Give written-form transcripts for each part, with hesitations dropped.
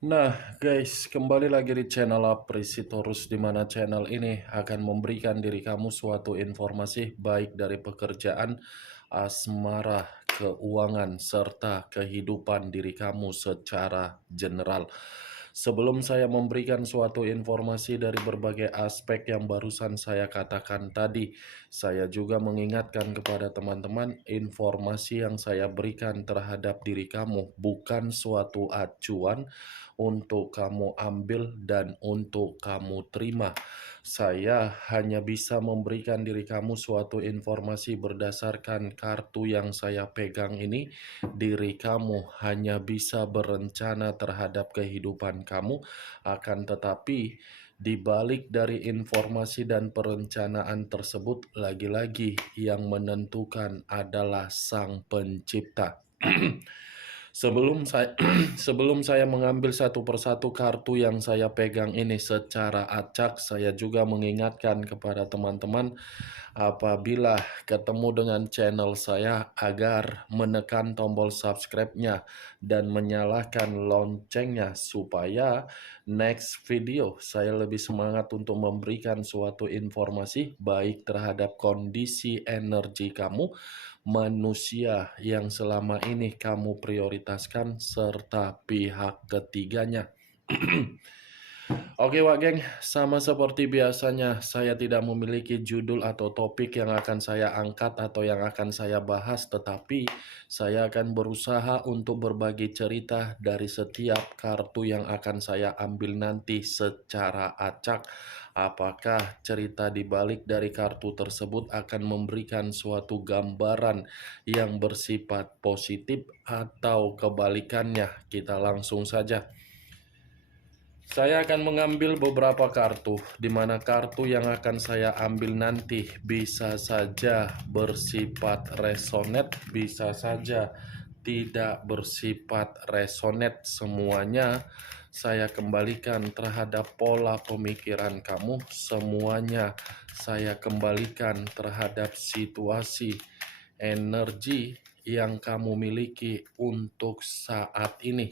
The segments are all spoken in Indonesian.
Nah, guys, kembali lagi di channel Aprisitorus, di mana channel ini akan memberikan diri kamu suatu informasi baik dari pekerjaan, asmara, keuangan, serta kehidupan diri kamu secara general. Sebelum saya memberikan suatu informasi dari berbagai aspek yang barusan saya katakan tadi, saya juga mengingatkan kepada teman-teman, informasi yang saya berikan terhadap diri kamu bukan suatu acuan untuk kamu ambil dan untuk kamu terima. Saya hanya bisa memberikan diri kamu suatu informasi berdasarkan kartu yang saya pegang ini. Diri kamu hanya bisa berencana terhadap kehidupan kamu, akan tetapi di balik dari informasi dan perencanaan tersebut, lagi-lagi yang menentukan adalah Sang Pencipta. Sebelum saya sebelum saya mengambil satu persatu kartu yang saya pegang ini secara acak, saya juga mengingatkan kepada teman-teman apabila ketemu dengan channel saya agar menekan tombol subscribe-nya dan menyalakan loncengnya supaya next video saya lebih semangat untuk memberikan suatu informasi baik terhadap kondisi energi kamu, manusia yang selama ini kamu prioritaskan, serta pihak ketiganya. Oke Wak Geng, sama seperti biasanya saya tidak memiliki judul atau topik yang akan saya angkat atau yang akan saya bahas, tetapi saya akan berusaha untuk berbagi cerita dari setiap kartu yang akan saya ambil nanti secara acak. Apakah cerita di balik dari kartu tersebut akan memberikan suatu gambaran yang bersifat positif atau kebalikannya? Kita langsung saja. Saya akan mengambil beberapa kartu, di mana kartu yang akan saya ambil nanti bisa saja bersifat resonate, bisa saja tidak bersifat resonate. Semuanya saya kembalikan terhadap pola pemikiran kamu, semuanya saya kembalikan terhadap situasi energi yang kamu miliki untuk saat ini.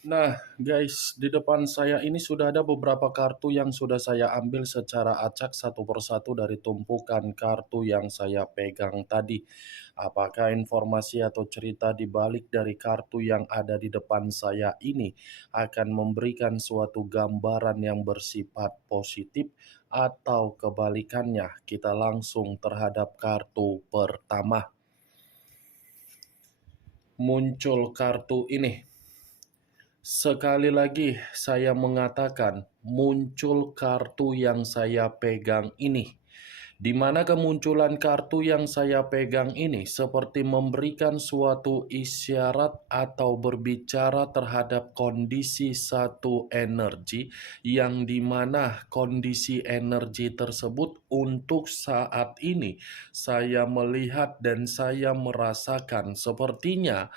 Nah, guys, di depan saya ini sudah ada beberapa kartu yang sudah saya ambil secara acak satu persatu dari tumpukan kartu yang saya pegang tadi. Apakah informasi atau cerita di balik dari kartu yang ada di depan saya ini akan memberikan suatu gambaran yang bersifat positif atau kebalikannya? Kita langsung terhadap kartu pertama. Muncul kartu ini. Sekali lagi saya mengatakan muncul kartu yang saya pegang ini. Di mana kemunculan kartu yang saya pegang ini seperti memberikan suatu isyarat atau berbicara terhadap kondisi satu energi yang dimana kondisi energi tersebut untuk saat ini saya melihat dan saya merasakan sepertinya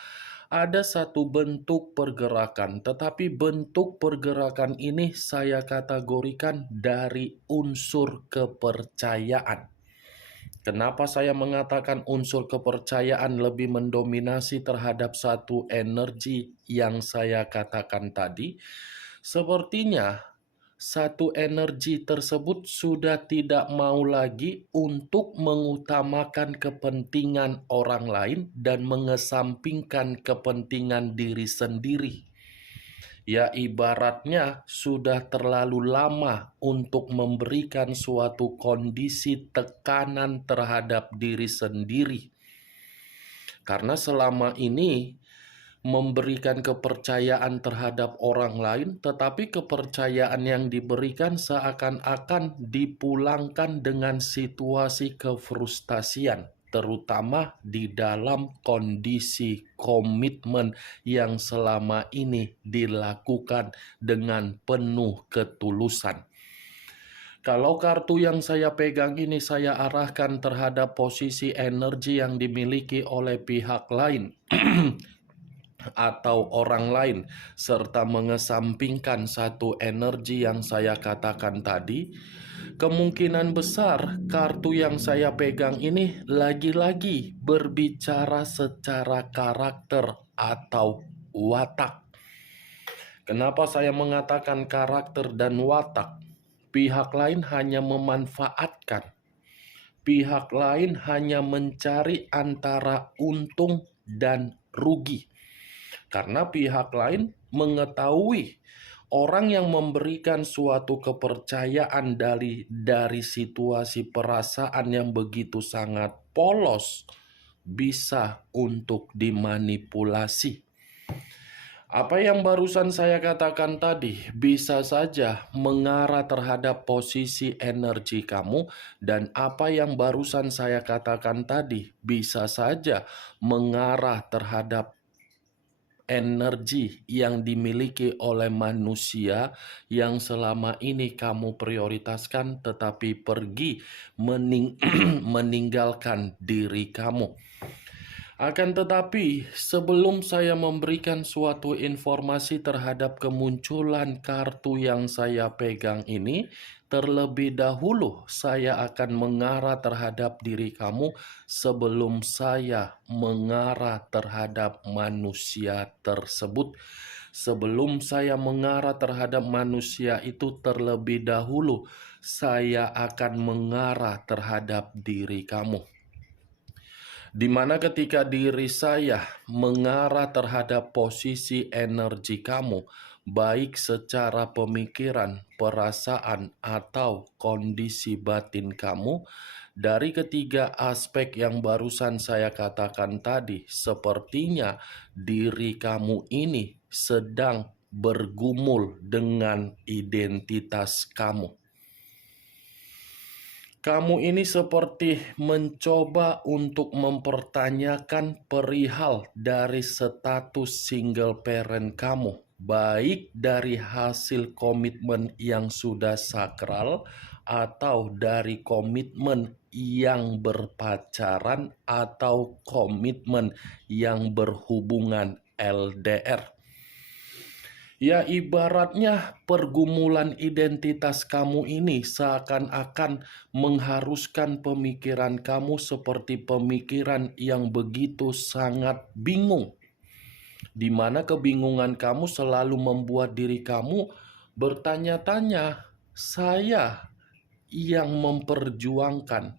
ada satu bentuk pergerakan, tetapi bentuk pergerakan ini saya kategorikan dari unsur kepercayaan. Kenapa saya mengatakan unsur kepercayaan lebih mendominasi terhadap satu energi yang saya katakan tadi? Sepertinya satu energi tersebut sudah tidak mau lagi untuk mengutamakan kepentingan orang lain dan mengesampingkan kepentingan diri sendiri. Ya, ibaratnya sudah terlalu lama untuk memberikan suatu kondisi tekanan terhadap diri sendiri. Karena selama ini memberikan kepercayaan terhadap orang lain, tetapi kepercayaan yang diberikan seakan-akan dipulangkan dengan situasi kefrustasian. terutama di dalam kondisi komitmen yang selama ini dilakukan dengan penuh ketulusan. Kalau kartu yang saya pegang ini saya arahkan terhadap posisi energi yang dimiliki oleh pihak lain atau orang lain, serta mengesampingkan satu energi yang saya katakan tadi, kemungkinan besar kartu yang saya pegang ini lagi-lagi berbicara secara karakter atau watak. Kenapa saya mengatakan karakter dan watak? Pihak lain hanya memanfaatkan, pihak lain hanya mencari antara untung dan rugi. Karena pihak lain mengetahui orang yang memberikan suatu kepercayaan dari situasi perasaan yang begitu sangat polos bisa untuk dimanipulasi. Apa yang barusan saya katakan tadi bisa saja mengarah terhadap posisi energi kamu, dan apa yang barusan saya katakan tadi bisa saja mengarah terhadap energi yang dimiliki oleh manusia yang selama ini kamu prioritaskan tetapi pergi meninggalkan diri kamu. Akan tetapi, sebelum saya memberikan suatu informasi terhadap kemunculan kartu yang saya pegang ini, terlebih dahulu saya akan mengarah terhadap diri kamu sebelum saya mengarah terhadap manusia tersebut. Sebelum saya mengarah terhadap manusia itu terlebih dahulu, saya akan mengarah terhadap diri kamu. Di mana ketika diri saya mengarah terhadap posisi energi kamu, baik secara pemikiran, perasaan, atau kondisi batin kamu, dari ketiga aspek yang barusan saya katakan tadi, sepertinya diri kamu ini sedang bergumul dengan identitas kamu. Kamu ini seperti mencoba untuk mempertanyakan perihal dari status single parent kamu, baik dari hasil komitmen yang sudah sakral atau dari komitmen yang berpacaran atau komitmen yang berhubungan LDR. Ya, ibaratnya pergumulan identitas kamu ini seakan-akan mengharuskan pemikiran kamu seperti pemikiran yang begitu sangat bingung, di mana kebingungan kamu selalu membuat diri kamu bertanya-tanya, saya yang memperjuangkan,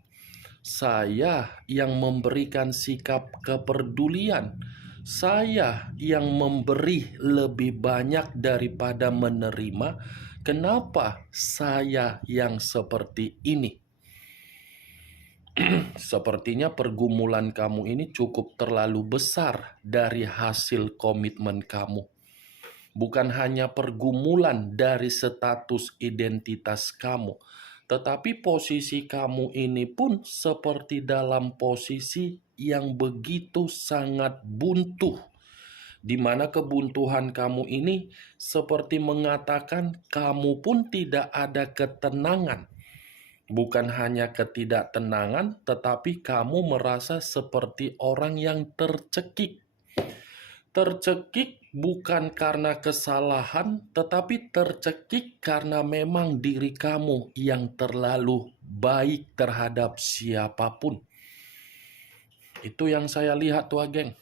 saya yang memberikan sikap kepedulian, saya yang memberi lebih banyak daripada menerima. Kenapa saya yang seperti ini? Sepertinya pergumulan kamu ini cukup terlalu besar dari hasil komitmen kamu. Bukan hanya pergumulan dari status identitas kamu, tetapi posisi kamu ini pun seperti dalam posisi yang begitu sangat buntu, di mana kebuntuhan kamu ini seperti mengatakan kamu pun tidak ada ketenangan. Bukan hanya ketidaktenangan, tetapi kamu merasa seperti orang yang tercekik. Tercekik bukan karena kesalahan, tetapi tercekik karena memang diri kamu yang terlalu baik terhadap siapapun. Itu yang saya lihat tuh, geng.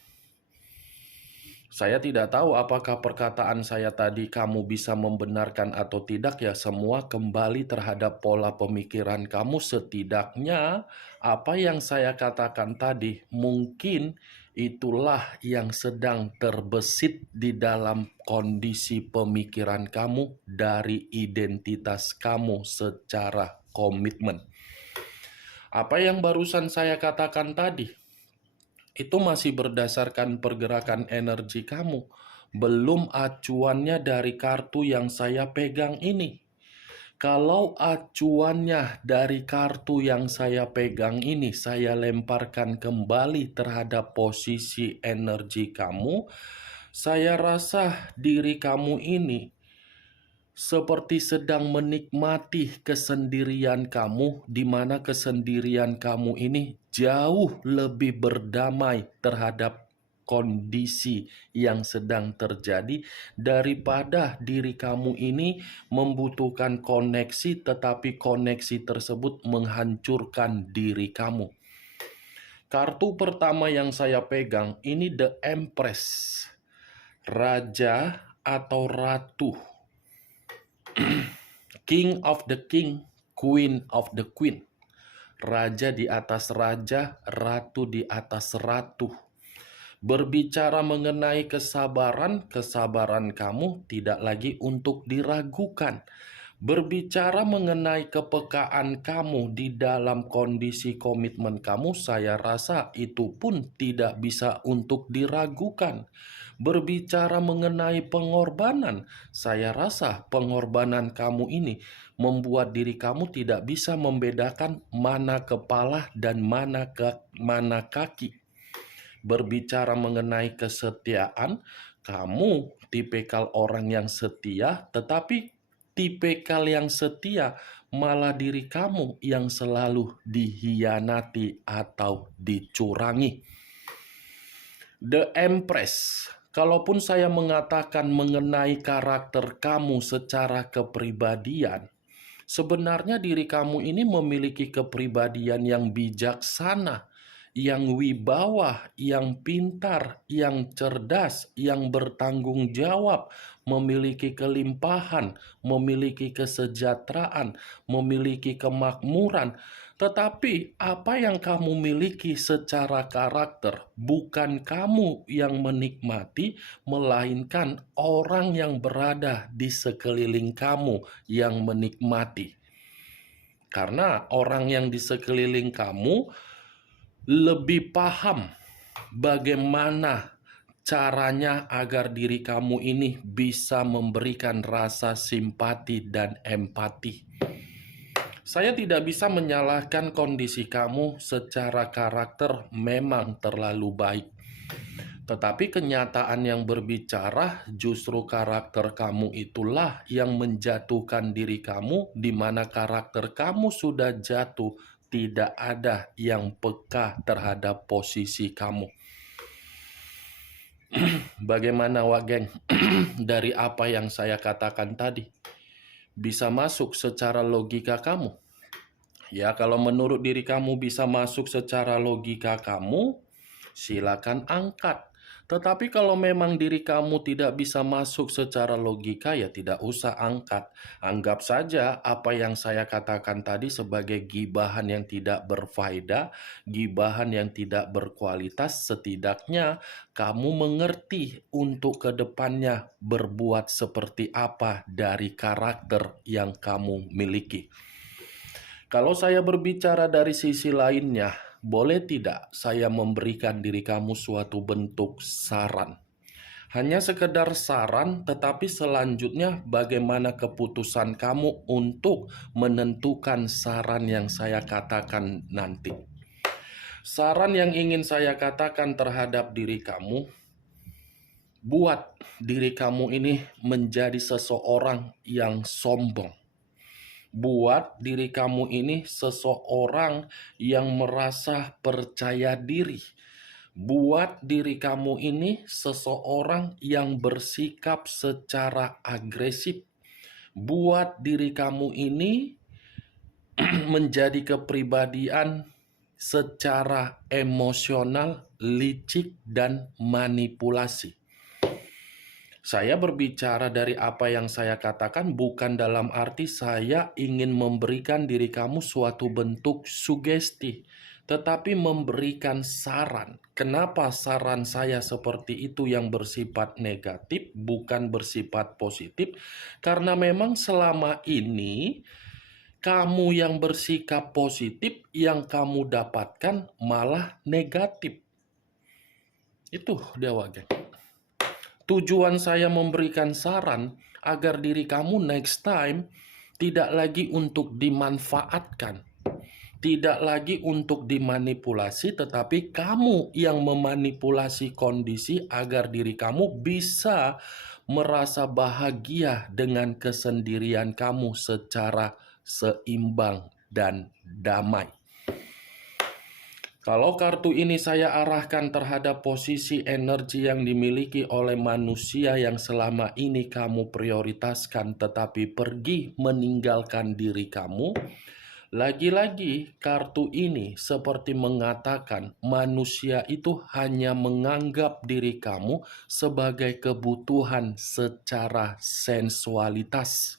Saya tidak tahu apakah perkataan saya tadi kamu bisa membenarkan atau tidak, ya semua kembali terhadap pola pemikiran kamu. Setidaknya apa yang saya katakan tadi mungkin itulah yang sedang terbesit di dalam kondisi pemikiran kamu dari identitas kamu secara komitmen. Apa yang barusan saya katakan tadi itu masih berdasarkan pergerakan energi kamu, belum acuannya dari kartu yang saya pegang ini. Kalau acuannya dari kartu yang saya pegang ini, saya lemparkan kembali terhadap posisi energi kamu, saya rasa diri kamu ini seperti sedang menikmati kesendirian kamu, di mana kesendirian kamu ini jauh lebih berdamai terhadap kondisi yang sedang terjadi daripada diri kamu ini membutuhkan koneksi, tetapi koneksi tersebut menghancurkan diri kamu. Kartu pertama yang saya pegang ini The Empress, Raja atau Ratu. King of the King, Queen of the Queen. Raja di atas raja, ratu di atas ratu. Berbicara mengenai kesabaran, kesabaran kamu tidak lagi untuk diragukan. Berbicara mengenai kepekaan kamu di dalam kondisi komitmen kamu, saya rasa itu pun tidak bisa untuk diragukan. Berbicara mengenai pengorbanan, saya rasa pengorbanan kamu ini membuat diri kamu tidak bisa membedakan mana kepala dan mana kaki. Berbicara mengenai kesetiaan, kamu tipikal orang yang setia, tetapi tipikal yang setia malah diri kamu yang selalu dihianati atau dicurangi. The Empress. Kalaupun saya mengatakan mengenai karakter kamu secara kepribadian, sebenarnya diri kamu ini memiliki kepribadian yang bijaksana, yang wibawa, yang pintar, yang cerdas, yang bertanggung jawab, memiliki kelimpahan, memiliki kesejahteraan, memiliki kemakmuran. Tetapi apa yang kamu miliki secara karakter bukan kamu yang menikmati, melainkan orang yang berada di sekeliling kamu yang menikmati. Karena orang yang di sekeliling kamu lebih paham bagaimana caranya agar diri kamu ini bisa memberikan rasa simpati dan empati. Saya tidak bisa menyalahkan kondisi kamu secara karakter memang terlalu baik. Tetapi kenyataan yang berbicara justru karakter kamu itulah yang menjatuhkan diri kamu, di mana karakter kamu sudah jatuh, tidak ada yang peka terhadap posisi kamu. Bagaimana Wak Geng? Dari apa yang saya katakan tadi, bisa masuk secara logika kamu? Ya, kalau menurut diri kamu bisa masuk secara logika kamu, silakan angkat. Tetapi kalau memang diri kamu tidak bisa masuk secara logika, ya tidak usah angkat. Anggap saja apa yang saya katakan tadi sebagai gibahan yang tidak berfaedah, gibahan yang tidak berkualitas. Setidaknya kamu mengerti untuk kedepannya berbuat seperti apa dari karakter yang kamu miliki. Kalau saya berbicara dari sisi lainnya, boleh tidak saya memberikan diri kamu suatu bentuk saran? Hanya sekedar saran, tetapi selanjutnya bagaimana keputusan kamu untuk menentukan saran yang saya katakan nanti. Saran yang ingin saya katakan terhadap diri kamu, buat diri kamu ini menjadi seseorang yang sombong. Buat diri kamu ini seseorang yang merasa percaya diri. Buat diri kamu ini seseorang yang bersikap secara agresif. Buat diri kamu ini menjadi kepribadian secara emosional, licik, dan manipulasi. Saya berbicara dari apa yang saya katakan bukan dalam arti saya ingin memberikan diri kamu suatu bentuk sugesti, tetapi memberikan saran. Kenapa saran saya seperti itu yang bersifat negatif, bukan bersifat positif? Karena memang selama ini kamu yang bersikap positif, yang kamu dapatkan malah negatif. Itu dia Wak Geng. Tujuan saya memberikan saran agar diri kamu next time tidak lagi untuk dimanfaatkan, tidak lagi untuk dimanipulasi, tetapi kamu yang memanipulasi kondisi agar diri kamu bisa merasa bahagia dengan kesendirian kamu secara seimbang dan damai. Kalau kartu ini saya arahkan terhadap posisi energi yang dimiliki oleh manusia yang selama ini kamu prioritaskan tetapi pergi meninggalkan diri kamu, lagi-lagi kartu ini seperti mengatakan manusia itu hanya menganggap diri kamu sebagai kebutuhan secara sensualitas.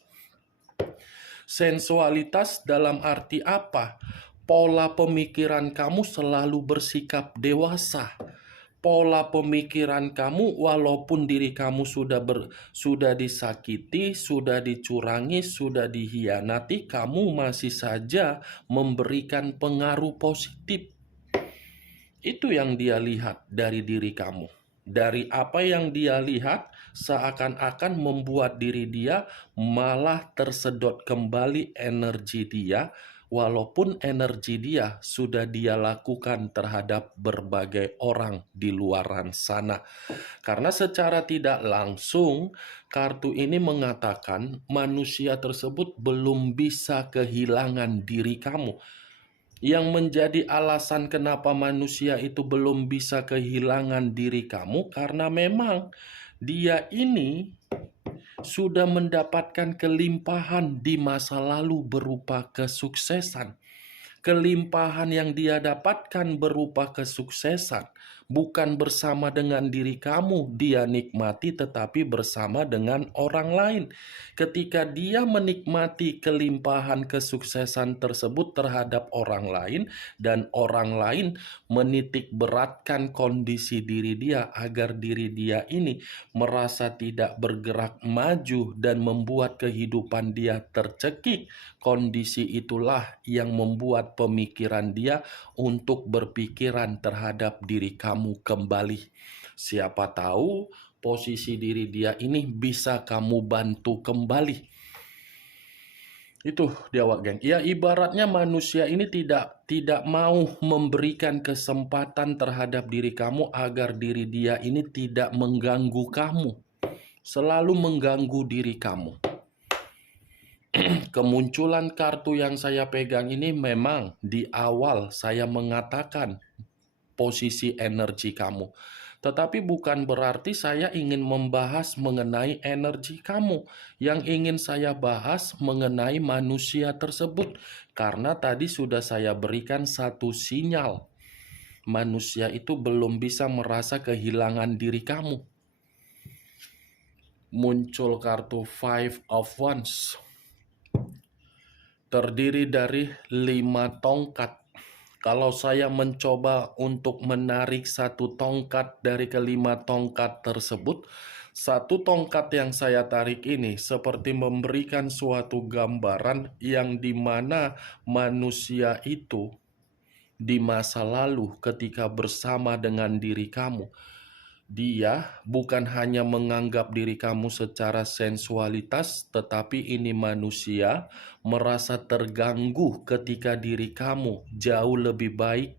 Sensualitas dalam arti apa? Pola pemikiran kamu selalu bersikap dewasa. Pola pemikiran kamu walaupun diri kamu sudah disakiti, sudah dicurangi, sudah dihianati, kamu masih saja memberikan pengaruh positif. Itu yang dia lihat dari diri kamu. Dari apa yang dia lihat, seakan-akan membuat diri dia malah tersedot kembali energi dia, walaupun energi dia sudah dia lakukan terhadap berbagai orang di luaran sana. Karena secara tidak langsung, kartu ini mengatakan manusia tersebut belum bisa kehilangan diri kamu. Yang menjadi alasan kenapa manusia itu belum bisa kehilangan diri kamu, karena memang dia ini sudah mendapatkan kelimpahan di masa lalu berupa kesuksesan. Kelimpahan yang dia dapatkan berupa kesuksesan bukan bersama dengan diri kamu dia nikmati, tetapi bersama dengan orang lain. Ketika dia menikmati kelimpahan kesuksesan tersebut terhadap orang lain, dan orang lain menitik beratkan kondisi diri dia agar diri dia ini merasa tidak bergerak maju dan membuat kehidupan dia tercekik, kondisi itulah yang membuat pemikiran dia untuk berpikiran terhadap diri kamu kembali. Siapa tahu posisi diri dia ini bisa kamu bantu kembali. Itu dia, geng. Ya, ibaratnya manusia ini tidak mau memberikan kesempatan terhadap diri kamu agar diri dia ini tidak mengganggu kamu. Selalu mengganggu diri kamu. Kemunculan kartu yang saya pegang ini memang di awal saya mengatakan posisi energi kamu. Tetapi bukan berarti saya ingin membahas mengenai energi kamu. Yang ingin saya bahas mengenai manusia tersebut. Karena tadi sudah saya berikan satu sinyal. Manusia itu belum bisa merasa kehilangan diri kamu. Muncul kartu Five of Wands. Terdiri dari 5 tongkat. Kalau saya mencoba untuk menarik satu tongkat dari kelima tongkat tersebut, satu tongkat yang saya tarik ini seperti memberikan suatu gambaran yang dimana manusia itu di masa lalu ketika bersama dengan diri kamu, dia bukan hanya menganggap diri kamu secara sensualitas, tetapi ini manusia merasa terganggu ketika diri kamu jauh lebih baik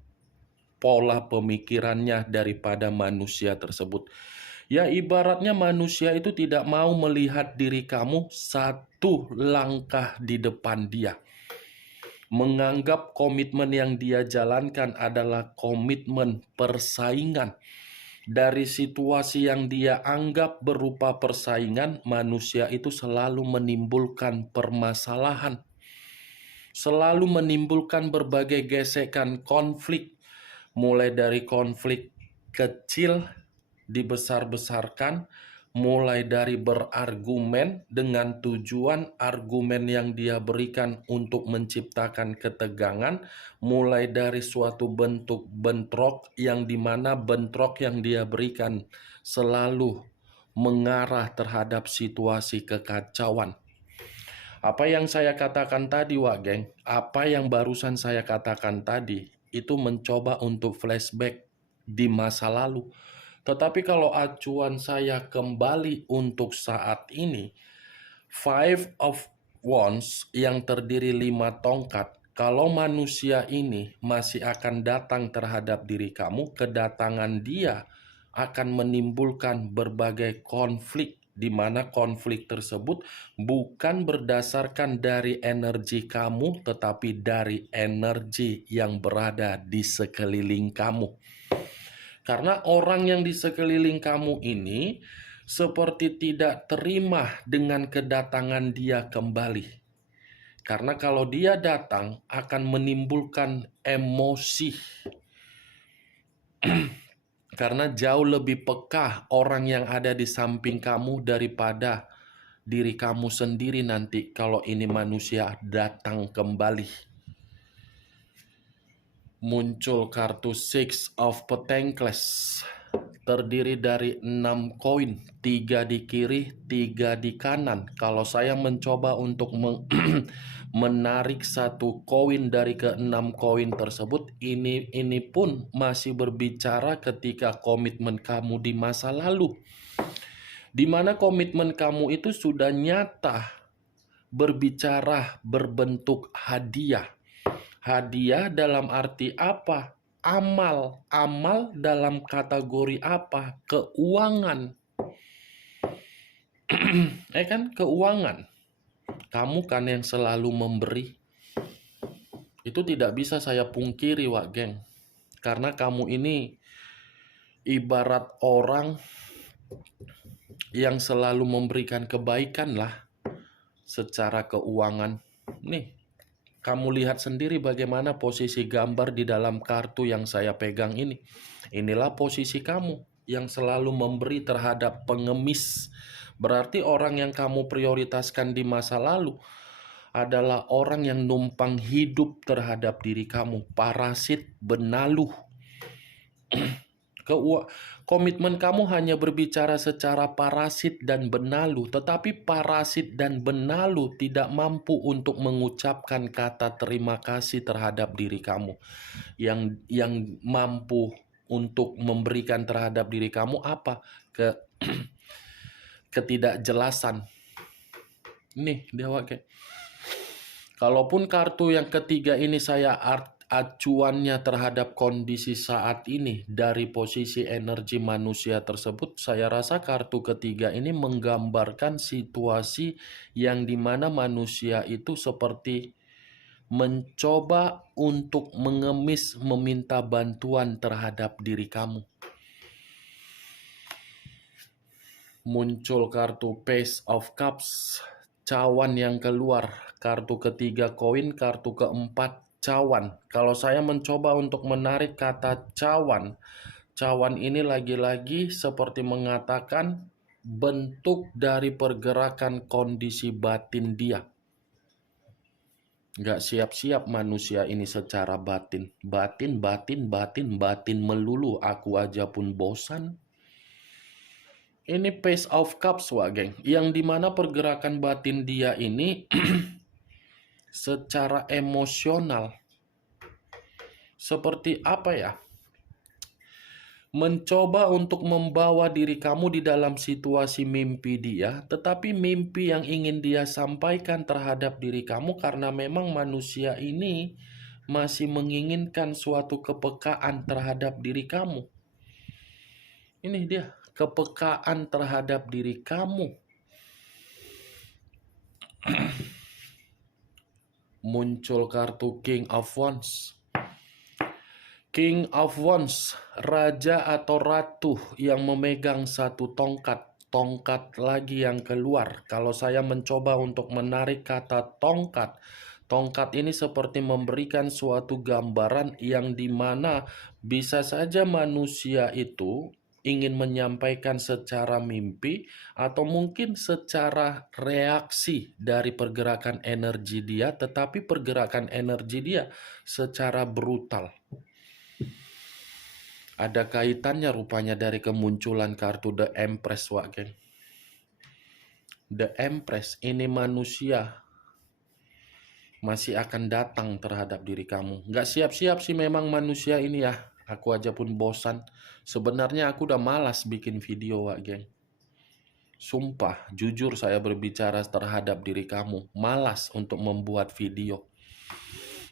pola pemikirannya daripada manusia tersebut. Ya, ibaratnya manusia itu tidak mau melihat diri kamu satu langkah di depan dia. Menganggap komitmen yang dia jalankan adalah komitmen persaingan. Dari situasi yang dia anggap berupa persaingan, manusia itu selalu menimbulkan permasalahan. Selalu menimbulkan berbagai gesekan konflik. Mulai dari konflik kecil dibesar-besarkan, mulai dari berargumen dengan tujuan argumen yang dia berikan untuk menciptakan ketegangan, mulai dari suatu bentuk bentrok yang dimana bentrok yang dia berikan selalu mengarah terhadap situasi kekacauan. Apa yang saya katakan tadi, geng, apa yang barusan saya katakan tadi, itu mencoba untuk flashback di masa lalu. Tetapi kalau acuan saya kembali untuk saat ini, Five of Wands yang terdiri 5 tongkat, kalau manusia ini masih akan datang terhadap diri kamu, kedatangan dia akan menimbulkan berbagai konflik, di mana konflik tersebut bukan berdasarkan dari energi kamu, tetapi dari energi yang berada di sekeliling kamu. Karena orang yang di sekeliling kamu ini seperti tidak terima dengan kedatangan dia kembali. Karena kalau dia datang akan menimbulkan emosi. Karena jauh lebih peka orang yang ada di samping kamu daripada diri kamu sendiri nanti kalau ini manusia datang kembali. Muncul kartu Six of Pentacles, terdiri dari 6 koin, 3 di kiri, 3 di kanan. Kalau saya mencoba untuk menarik satu koin dari ke-6 koin tersebut, ini pun masih berbicara ketika komitmen kamu di masa lalu, di mana komitmen kamu itu sudah nyata, berbicara berbentuk hadiah. Hadiah dalam arti apa? Amal. Amal dalam kategori apa? Keuangan. Kan keuangan. Kamu kan yang selalu memberi. Itu tidak bisa saya pungkiri, Wak Geng. Karena kamu ini ibarat orang yang selalu memberikan kebaikan lah secara keuangan. Nih, kamu lihat sendiri bagaimana posisi gambar di dalam kartu yang saya pegang ini. Inilah posisi kamu yang selalu memberi terhadap pengemis. Berarti orang yang kamu prioritaskan di masa lalu adalah orang yang numpang hidup terhadap diri kamu. Parasit, benalu. Komitmen kamu hanya berbicara secara parasit dan benalu, tetapi parasit dan benalu tidak mampu untuk mengucapkan kata terima kasih terhadap diri kamu. Yang mampu untuk memberikan terhadap diri kamu apa? Ketidakjelasan. Nih, dia pakai. Kalaupun kartu yang ketiga ini saya acuannya terhadap kondisi saat ini dari posisi energi manusia tersebut, saya rasa kartu ketiga ini menggambarkan situasi yang dimana manusia itu seperti mencoba untuk mengemis, meminta bantuan terhadap diri kamu. Muncul kartu Page of Cups, cawan yang keluar, kartu ketiga koin, kartu keempat cawan. Kalau saya mencoba untuk menarik kata cawan, cawan ini lagi-lagi seperti mengatakan bentuk dari pergerakan kondisi batin dia. Gak siap-siap manusia ini secara batin. Batin melulu, aku aja pun bosan. Ini Page of Cups, Wak Geng, yang dimana pergerakan batin dia ini secara emosional. Seperti apa ya? Mencoba untuk membawa diri kamu di dalam situasi mimpi dia, tetapi mimpi yang ingin dia sampaikan terhadap diri kamu karena memang manusia ini masih menginginkan suatu kepekaan terhadap diri kamu. Ini dia, kepekaan terhadap diri kamu. Muncul kartu King of Wands. King of Wands, raja atau ratu yang memegang satu tongkat. Tongkat lagi yang keluar. Kalau saya mencoba untuk menarik kata tongkat, tongkat ini seperti memberikan suatu gambaran yang dimana bisa saja manusia itu ingin menyampaikan secara mimpi atau mungkin secara reaksi dari pergerakan energi dia, tetapi pergerakan energi dia secara brutal. Ada kaitannya rupanya dari kemunculan kartu The Empress, Wak Geng. The Empress ini manusia masih akan datang terhadap diri kamu. Nggak siap-siap sih memang manusia ini ya. Aku aja pun bosan. Sebenarnya aku udah malas bikin video, Wak Geng. Sumpah, jujur saya berbicara terhadap diri kamu, malas untuk membuat video.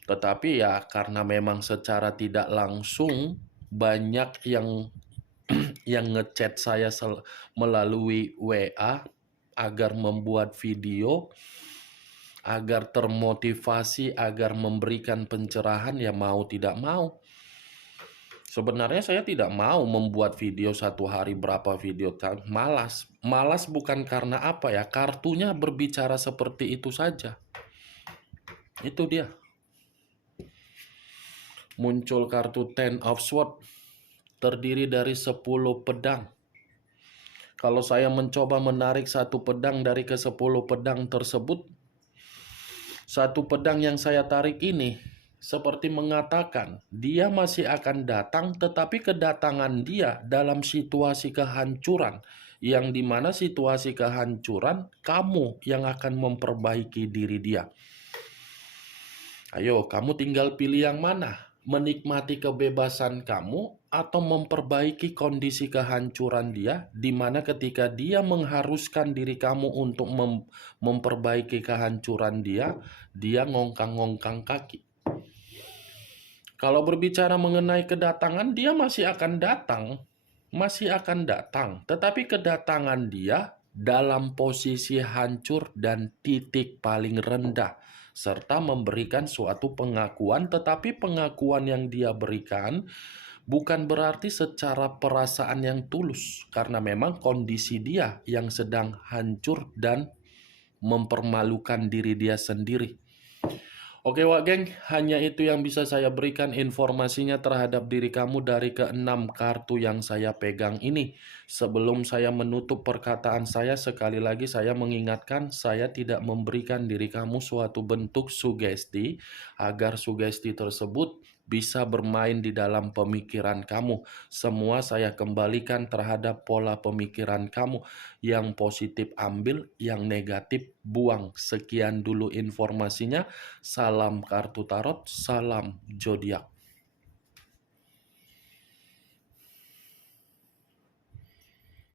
Tetapi ya karena memang secara tidak langsung banyak yang ngechat saya melalui WA agar membuat video, agar termotivasi, agar memberikan pencerahan, ya mau tidak mau. Sebenarnya saya tidak mau membuat video satu hari berapa video, malas. Malas bukan karena apa ya, kartunya berbicara seperti itu saja. Itu dia. Muncul kartu Ten of Swords, terdiri dari 10 pedang. Kalau saya mencoba menarik satu pedang dari ke-10 pedang tersebut, satu pedang yang saya tarik ini seperti mengatakan dia masih akan datang, tetapi kedatangan dia dalam situasi kehancuran, yang dimana situasi kehancuran kamu yang akan memperbaiki diri dia. Ayo, kamu tinggal pilih yang mana, menikmati kebebasan kamu atau memperbaiki kondisi kehancuran dia, di mana ketika dia mengharuskan diri kamu untuk memperbaiki kehancuran dia, dia ngongkang-ngongkang kaki. Kalau berbicara mengenai kedatangan, dia masih akan datang, tetapi kedatangan dia dalam posisi hancur dan titik paling rendah, serta memberikan suatu pengakuan, tetapi pengakuan yang dia berikan bukan berarti secara perasaan yang tulus, karena memang kondisi dia yang sedang hancur dan mempermalukan diri dia sendiri. Oke Wak Geng, hanya itu yang bisa saya berikan informasinya terhadap diri kamu dari ke-6 kartu yang saya pegang ini. Sebelum saya menutup perkataan saya, sekali lagi saya mengingatkan, saya tidak memberikan diri kamu suatu bentuk sugesti, agar sugesti tersebut bisa bermain di dalam pemikiran kamu. Semua saya kembalikan terhadap pola pemikiran kamu. Yang positif ambil, yang negatif buang. Sekian dulu informasinya. Salam kartu tarot, salam zodiak.